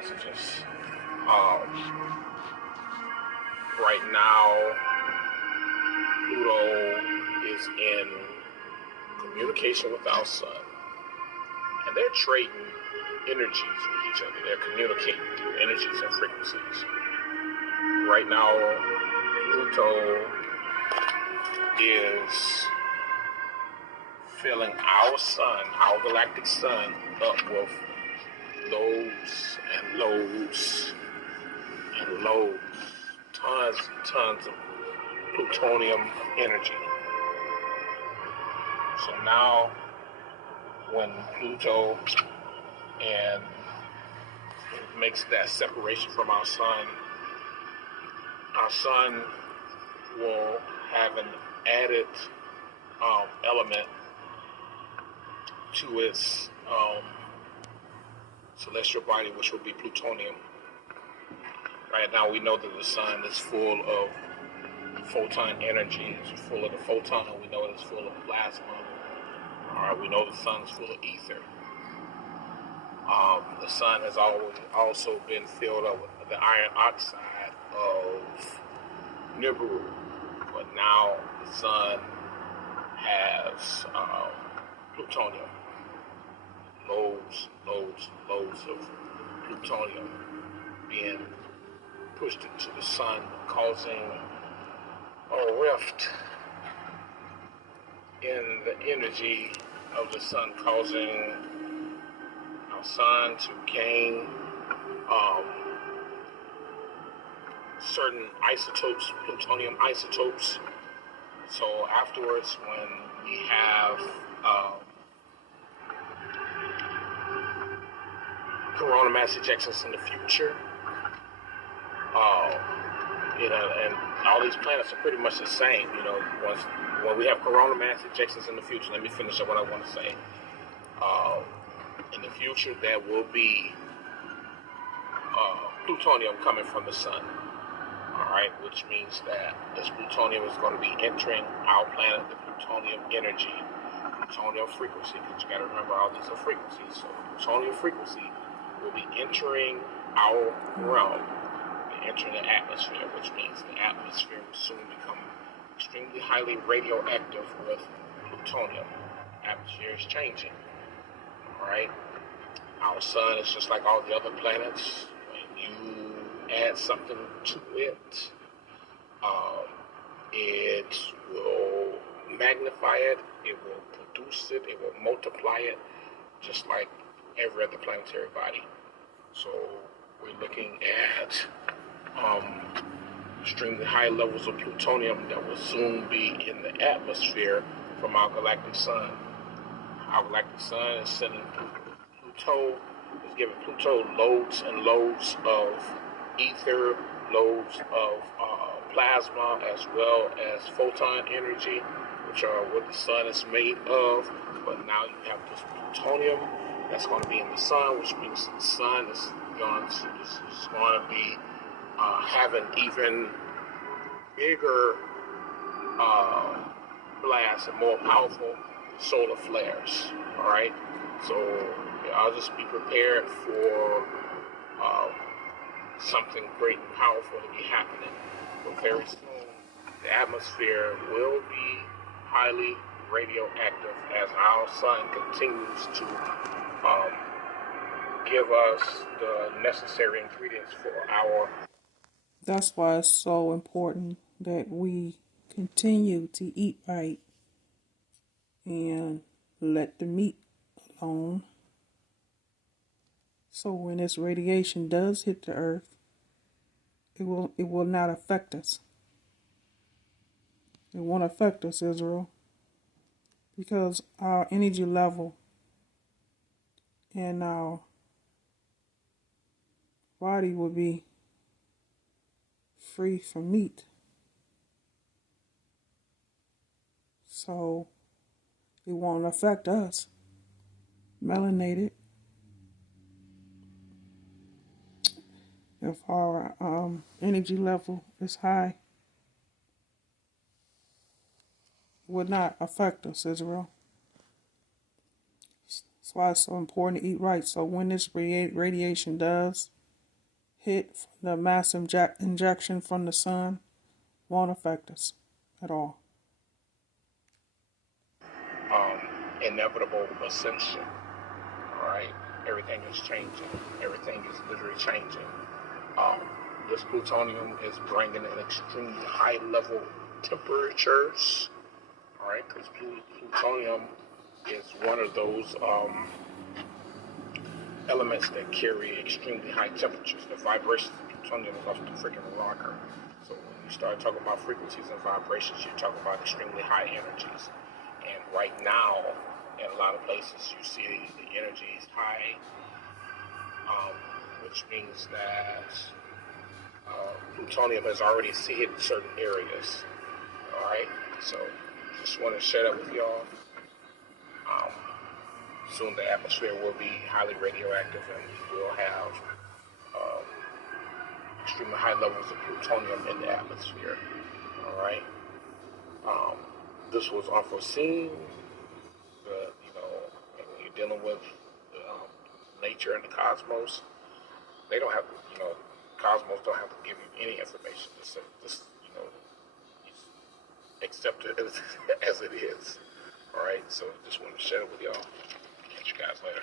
messages. Right now, Pluto is in communication with our sun, and they're trading energies with each other. They're communicating through energies and frequencies. Right now, Pluto is filling our sun, our galactic sun, up with loads and loads and loads, tons and tons of plutonium energy. So now, when Pluto and makes that separation from our sun will have an added element to its celestial body, which will be plutonium. Right now, we know that the sun is full of photon energy. It's full of the photon. We know it's full of plasma. All right, we know the sun is full of ether. The sun has always also been filled up with the iron oxide of Nibiru, but now the sun has plutonium. Loads of plutonium being pushed into the sun, causing a rift in the energy of the sun, causing our sun to gain certain isotopes, plutonium isotopes. So afterwards, when we have coronal mass ejections in the future, and all these planets are pretty much the same. When we have coronal mass ejections in the future, let me finish up what I want to say. In the future, there will be plutonium coming from the sun. All right, which means that this plutonium is going to be entering our planet, the plutonium energy, plutonium frequency, because you got to remember all these are frequencies. So plutonium frequency will be entering our realm, entering the atmosphere, which means the atmosphere will soon become extremely highly radioactive with plutonium. The atmosphere is changing. All right, our sun is just like all the other planets. When you add something to it, it will magnify it, it will produce it, it will multiply it, just like every other planetary body. So we're looking at extremely high levels of plutonium that will soon be in the atmosphere from our galactic sun. Our galactic sun is sending Pluto, is giving Pluto loads and loads of ether, loads of plasma, as well as photon energy, which are what the sun is made of. But now you have this plutonium that's going to be in the sun, which means the sun is going to be having even bigger blasts and more powerful solar flares. All right, so I'll just be prepared for something great and powerful to be happening. But very soon, the atmosphere will be highly radioactive as our sun continues to give us the necessary ingredients for our. That's why it's so important that we continue to eat right and let the meat alone. So when this radiation does hit the earth, it will not affect us. It won't affect us, Israel, because our energy level and our body will be free from meat. So it won't affect us, melanated. If our energy level is high, it would not affect us, Israel. That's why it's so important to eat right. So when this radiation does hit from the mass injection from the sun won't affect us at all. Inevitable ascension. All right, everything is changing. Everything is literally changing. Um, this plutonium is bringing in extremely high level temperatures. All right, because plutonium is one of those elements that carry extremely high temperatures. The vibrations of plutonium is off the freaking rocker. So when you start talking about frequencies and vibrations, you're talking about extremely high energies. And right now, in a lot of places, you see the energy is high, which means that plutonium has already hit certain areas. All right, so just want to share that with y'all. Soon the atmosphere will be highly radioactive, and we will have extremely high levels of plutonium in the atmosphere. All right, this was unforeseen, but when you're dealing with nature and the cosmos, they don't have to, cosmos don't have to give you any information. Just accept it as it is. All right, so just want to share it with y'all. Catch you guys later.